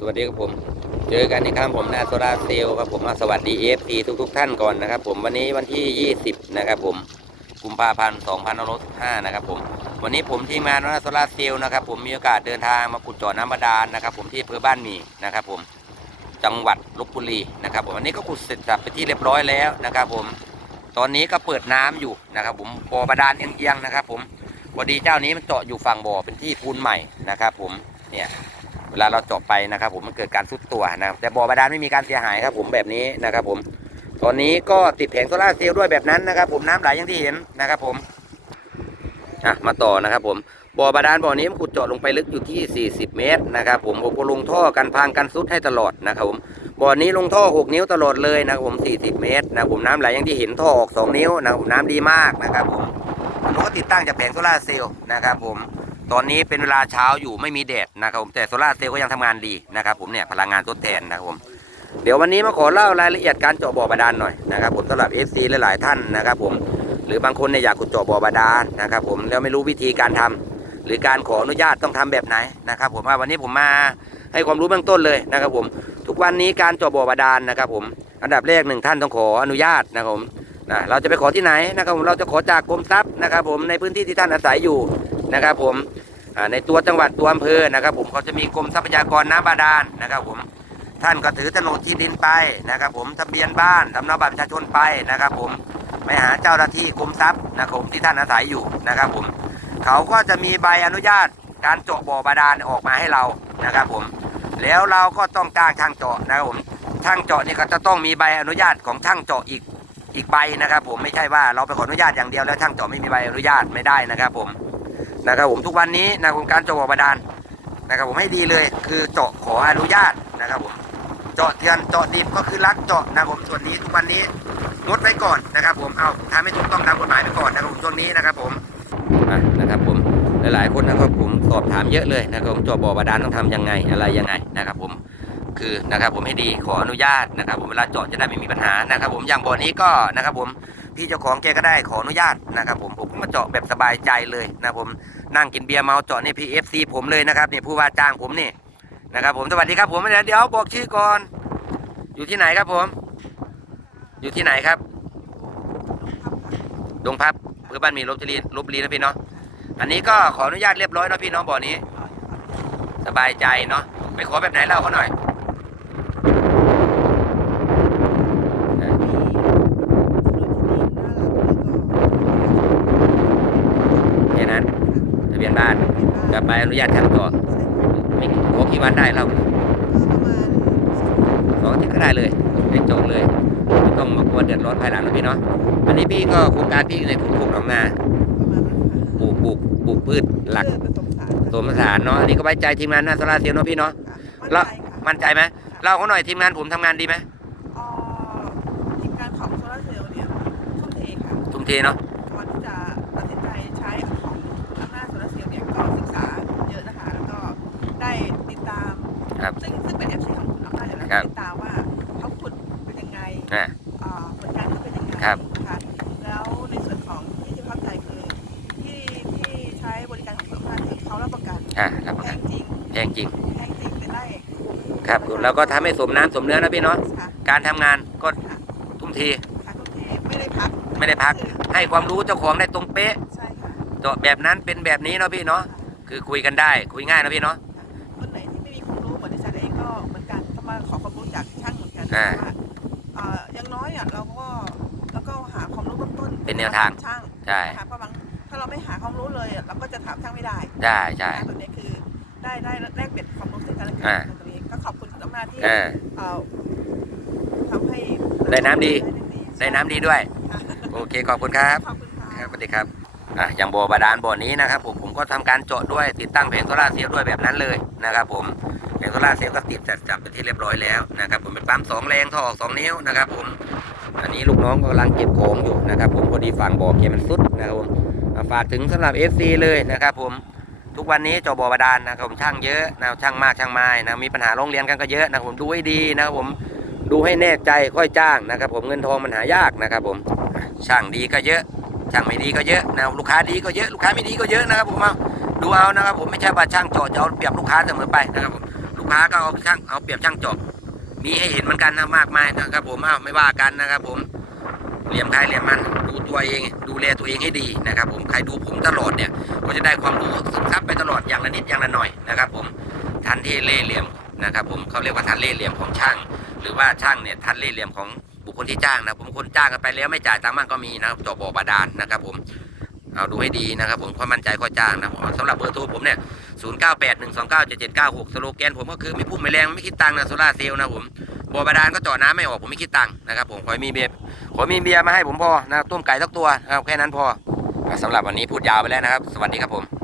สวัสดีครับผม เจอกันอีกครั้งผมนาโซลาเซลล์ครับผมมาสวัสดีเอฟซีทุกๆท่านก่อนนะครับ ผมวันนี้วันที่ 20 นะครับผมกุมภาพันธ์2565นะครับผมวันนี้ผมทีมงานนาโซลาเซลล์นะครับผมมีโอกาสเดินทางมาขุดเจาะน้ำบาดาลนะครับ ผมที่อำเภอบ้านหมี่นะครับ ผมจังหวัดลบบุรีนะครับ ผมวันนี้ก็ขุดเสร็จสับไปที่เรียบร้อยแล้วนะครับ ผมตอนนี้ก็เปิดน้ำอยู่นะครับ ผมบ่อบาดาลเอียงๆนะครับ ผมพอดีเจ้านี้มันเจาะอยู่ฝั่งบ่อเป็นที่ปูนใหม่นะครับ ผมเนี่ย ลาเราเจาะไปนะครับ ผมมันเกิดการซุดตัวนะครับแต่บ่อบาดาลไม่มีการเสียหายครับ ผมแบบนี้นะครับ ผม ตอนนี้ก็ติดแผงโซล่าเซลล์ด้วยแบบนั้นนะครับ ผมน้ำไหลอย่างที่เห็นนะครับ ผมอะมาต่อนะครับ ผมบ่อบาดาลบ่อนี้มันขุดเจาะลงไปลึกอยู่ที่ 40 เมตรนะครับผมผมก็ลงท่อกันพังกันซุดให้ตลอดนะครับผมบ่อนี้ลงท่อ 6 นิ้วตลอดเลยนะครับผม 40 เมตรนะครับผมน้ำไหลอย่างที่เห็นท่อออก 2 นิ้วนะครับผมน้ำดีมากนะครับผมผมก็ติดตั้งจากแผงโซล่าเซลล์นะครับผม ตอนนี้เป็นเวลาเช้าอยู่ไม่มีแดดนะครับผมแต่โซลาร์เซลล์ก็ยังทำงานดีนะครับผมเนี่ยพลังงานทดแทนนะครับผม เดี๋ยววันนี้มาขอเล่ารายละเอียดการเจาะบ่อบาดาลหน่อยนะครับผมสำหรับ FC หลายๆท่านนะครับผมหรือบางคนเนี่ยอยากขุดเจาะบ่อบาดาลนะครับผมแล้วไม่รู้วิธีการทำหรือการขออนุญาตต้องทำแบบไหนนะครับผมว่าวันนี้ผมมาให้ความรู้เบื้องต้นเลยนะครับผม ทุกวันนี้การเจาะบ่อบาดาลนะครับผมอันดับแรกหนึ่งท่านต้องขออนุญาตนะครับผมนะเราจะไปขอที่ไหนนะครับผมเราจะขอจากกรมทรัพย์นะครับผมในพื้นที่ที่ท่านอาศัยอยู่ นะครับผมในตัวจังหวัดตัวอำเภอนะครับ ผมเขาจะมีกรมทรัพยากรน้ำบาดาลนะครับ ผมท่านก็ถือโฉนดที่ดินไปนะครับ ผมทะเบียนบ้านสำเนาบัตรประชาชนไปนะครับ ผมไปหาเจ้าหน้าที่กรมทรัพย์นะครับผมที่ท่านอาศัยอยู่นะครับ ผมเขาก็จะมีใบอนุญาตการเจาะบ่อบาดาลออกมาให้เรานะครับ ผม แล้วเราก็ต้องจ้างช่างเจาะนะครับผมช่างเจาะนี่ก็จะต้องมีใบอนุญาตของช่างเจาะอีกอีกใบนะครับ ผมไม่ใช่ว่าเราไปขออนุญาตอย่างเดียวแล้วช่างเจาะไม่มีใบอนุญาตไม่ได้นะครับ ผม นะครับผมทุกวันนี้นะครับผมการเจาะบ่อบาดาลนะครับผมให้ดีเลยคือเจาะขออนุญาตนะครับผมเจาะเทียนเจาะดิบก็คือรักเจาะนะครับผมส่วนนี้ทุกวันนี้งดไว้ก่อนนะครับ ผมเอาทำให้ถูกต้องตามกฎหมายไปก่อนนะครับผมช่วงนี้นะครับผมนะครับผมหลายๆคนนะครับผมสอบถามเยอะเลยนะครับผมเจาะบ่อบาดาลต้องทำยังไงอะไรยังไงนะครับ ผมคือนะครับผมให้ดีขออนุญาตนะครับ ผมเวลาเจาะจะได้ไม่มีปัญหานะครับ ผมอย่างบ่อนี้ก็นะครับ ผมพี่เจ้าของแกก็ได้ขออนุญาตนะครับ ผมผมก็มาเจาะแบบสบายใจเลยนะครับผม นั่งกินเบียร์เมาเจาะนี่พีเอฟซีผมเลยนะครับนี่ผู้ว่าจ้างผมนี่นะครับ ผมสวัสดีครับ ผมเดี๋ยวบอกชื่อก่อน อยู่ที่ไหนครับผม อยู่ที่ไหนครับดงพับเพื่อบ้านมีลบจรีลบจรีนะพี่เนาะอันนี้ก็ขออนุญาตเรียบร้อยนะพี่เน้องบ่อนี้ สบายใจเนาะไปขอแบบไหนเล่าเขาหน่อยแค่นั้นทะเบียนบ้านกับ ใบอนุญาตทำต่อไม่ขอกี่วันได้เล่าสองอาทิตย์ก็ได้เลยได้จองเลยไม่ต้องมากลัวเดือดร้อนภายหลังนะพี่เนาะอันนี้พี่ก็โครงการพี่ในปลูกปลูกหนองนาปลูกปลูกปลูกพืชหลักผสมผสานเนาะอันนี้ก็ไว้ใจทีมงานนาซาลาเซียเนาะพี่เนาะแล้วมั่นใจไหมเล่าเขาหน่อยทีมงานผมทำงานดีไหมทีมงานของโซลาร์เซลล์เนี่ยทุ่มเทค่ะทุ่มเทเนาะ ครับซึ่งซึ่งเป็นเอฟซีของคุณอำนาจอยู่แล้วครับ ติดตามว่าเขาขุดเป็นยังไงอ่าอ่าผลงานเขาเป็นยังไงครับ นะคะแล้วในส่วนของที่จะเข้าใจคือที่ที่ใช้บริการของคุณอำนาจเนี่ยเขารับประกันอ่ารับประแพกันงจริงแพงจริงแพงจริงแต่ได้คุ้มครับเราก็ทำให้สมน้ำสมเนื้อนะพี่เนาะค่ะการทำงานก็ค่ะทุ่มเทค่ะทุ่มเทไม่ได้พักไม่ได้พัก ให้ความรู้เจ้าของได้ตรงเป๊ะใช่ค่ะเจาะแบบนั้นเป็นแบบนี้เนาะพี่เนาะคือคุยกันได้คุยง่ายนะพี่เนาะ ช่างเหมือนกันอ่าว่าอ่าอย่างน้อยอะเราก็เราก็หาความรู้เบื้องต้นเป็นแนวทาง ช่างใช่นะคะเพราะบางถ้าเราไม่หาความรู้เลยอะเราก็จะถามช่างไม่ได้ได้ใช่ นะคะตัวนี้คือได้ได้แลกเปลี่ยนความรู้ซึ่งกันและกัอ่าตรงนี้ก็ขอบคุณคุณอำนาจที่เออ เอ่อทำให้ได้น้ำดี ได้น้ำดีด้วย ค่ะโอเคขอบคุณครับขอบคุณค่ะ ครับสวัสดีครับ อะอย่างบ่อบาดาลบ่อนี้นะครับผมผมก็ทำการเจาะด้วยติดตั้งแผงโซลาเซลล์ด้วยแบบนั้นเลยนะครับผมแผงโซลาเซลล์ก็ติดจัดจับเป็นที่เรียบร้อยแล้วนะครับผมเป็นปั๊มสองแรงท่อออกสองนิ้วนะครับผมอันนี้ลูกน้องกำลังเก็บของอยู่นะครับผมพอดีฝั่งบ่อเก็บมันสุดนะครับผมฝากถึงสำหรับ FC เลยนะครับผมทุกวันนี้เจาะบ่อบาดาลนะครับผมช่างเยอะนะช่างมากช่างไม้นะมีปัญหาโรงเรียนกันก็เยอะนะผมดูให้ดีนะครับผมดูให้แน่ใจค่อยจ้างนะครับผมเงินทองมันหายากนะครับผมช่างดีก็เยอะ ช่างไม่ดีก็เยอะนะลูกค้าดีก็เยอะลูกค้าไม่ดีก็เยอะนะครับผมเอาดูเอานะครับผมไม่ใช่ว่าช่างเจาะจะเอาเปรียบลูกค้าเสมอไปนะครับผมลูกค้าก็เอาช่างเอาเปรียบช่างเจาะมีให้เห็นเหมือนกันนะมากมายนะครับผมอ้าไม่ว่ากันนะครับผมเหลี่ยมใครเหลี่ยมมันดูตัวเอง ดูแลตัวเองให้ดีนะครับผมใครดูผมตลอดเนี่ยก็จะได้ความรู้ซึมซับไปตลอดอย่างละนิดอย่างละหน่อยนะครับผมทันที่เล่เหลี่ยมนะครับผมเขาเรียกว่าทันเล่เหลี่ยมของช่าง หรือว่าช่างเนี่ยทันเล่เหลี่ยมของ บุคคลที่จ้างนะผมคนจ้างกันไปแล้วไม่จ่ายตังค์บ้างก็มีนะครับจาะบ่อบาดาลนะครับ ผมเอาดูให้ดีนะครับผมความมั่นใจก็จ้างนะสำหรับเบอร์โทรผมเนี่ย0 9 8 1 2 9 7 7 9 6สโลแกนผมก็คือไม่พุ่งไม่แรงไม่คิดตังค์นะโซล่าเซลล์นะผมบ่อบาดาลก็เจาะน้ำไม่ออกผมไม่คิดตังค์นะครับผมขอมีเบียร์ขอมีเบียร์มาให้ผมพอนะครับต้มไก่สักตัวนะครับแค่นั้นพอสำหรับวันนี้พูดยาวไปแล้วนะครับ สวัสดีครับผม